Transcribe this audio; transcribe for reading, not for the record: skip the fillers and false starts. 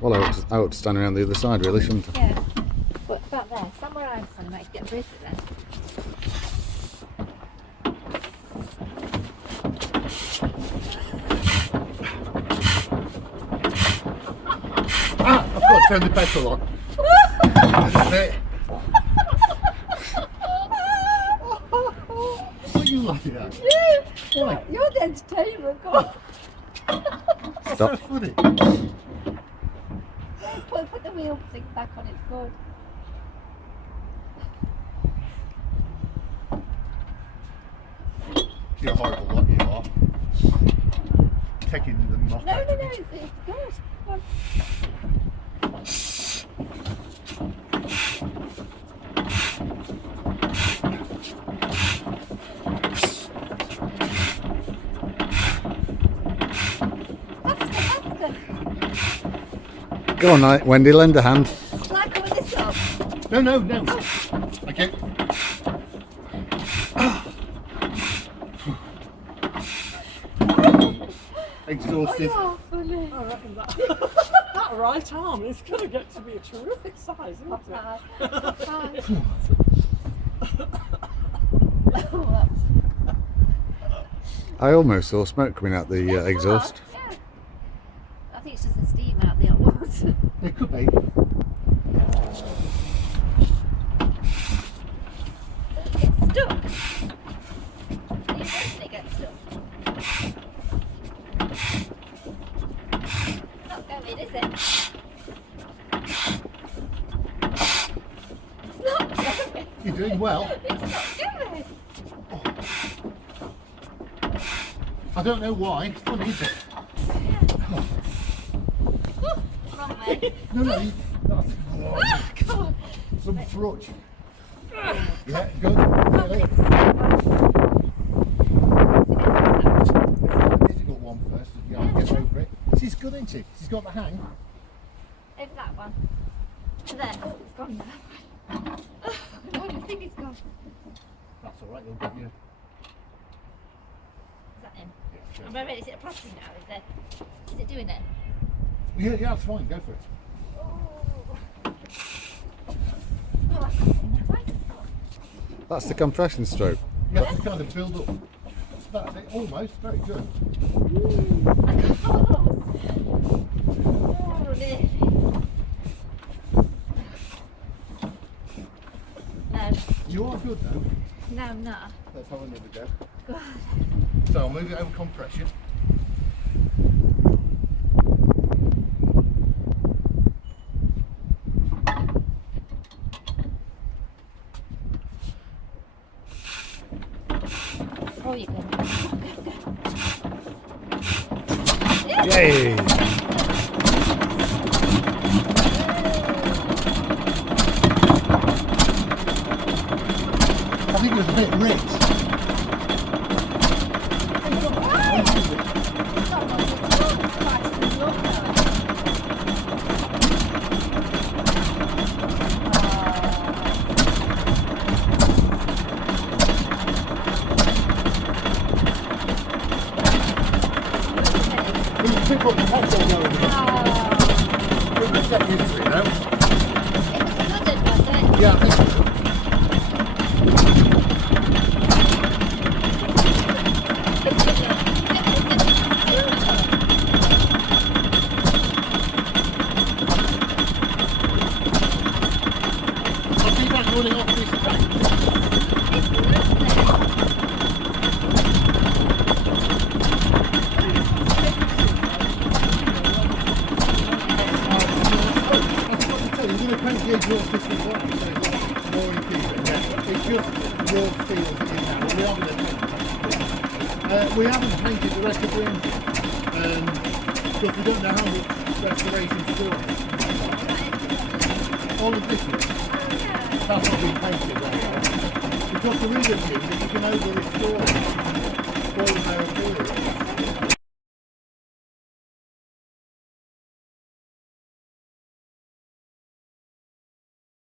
Well, I ought to stand around the other side, really, shouldn't I? Yeah. But about there, somewhere I'm standing, might get a breeze then. Ah, I've got to turn the petrol on. That's it. What are you laughing at? Why? You're the entertainment, come on. That's Stop. so funny. Put the wheel thing back on, it's good. You're a horrible lot, you are. Taking them off. No, it's good. Come on. Faster. Go on, Wendy, lend a hand. Shall I cover this up? No. Okay. Exhausted. You are funny. I reckon that, that right arm is going to get to be a terrific size, isn't it? I almost saw smoke coming out the exhaust. Yeah. I think it's just the steam out the hot water. It could be. It's stuck. You reckon it gets stuck? Not going, is it? It's not going. You're doing well. It's not going. I don't know why. It's funny, isn't it? Wrong way. No. That's Come on. some crutch. Yeah, good. Really. The difficult one first. You have to get over it. She's good, isn't she? She's got the hang. Over that one. To there. Oh, it's gone now. Oh, I think it's gone. That's all right. You'll get you. Is that in? Yeah, sure. I'm ready. Is it pressing now? Is it doing it? Yeah, that's fine. Go for it. Oh, I can't think that way. That's the compression stroke. You have to kind of build up. That's it. Almost. Very good. Oh, nearly. No, You are good though. no, I'm not. Let's have another go. God. So I'll move it over compression. Oh, you go. Yay! I think it was a bit rich. We can pick up the petrol now. We can get used to it now. Yeah, I think so. I'll keep that running off this tank. You're going to paint the exhaust system black, so it's more in keeping. Yeah. It's just raw steel as it is now. We haven't painted the rest of the engine because we don't know how much restoration to do on it. All of this is. That's not been painted right now. Because the reason is that you can over restore it.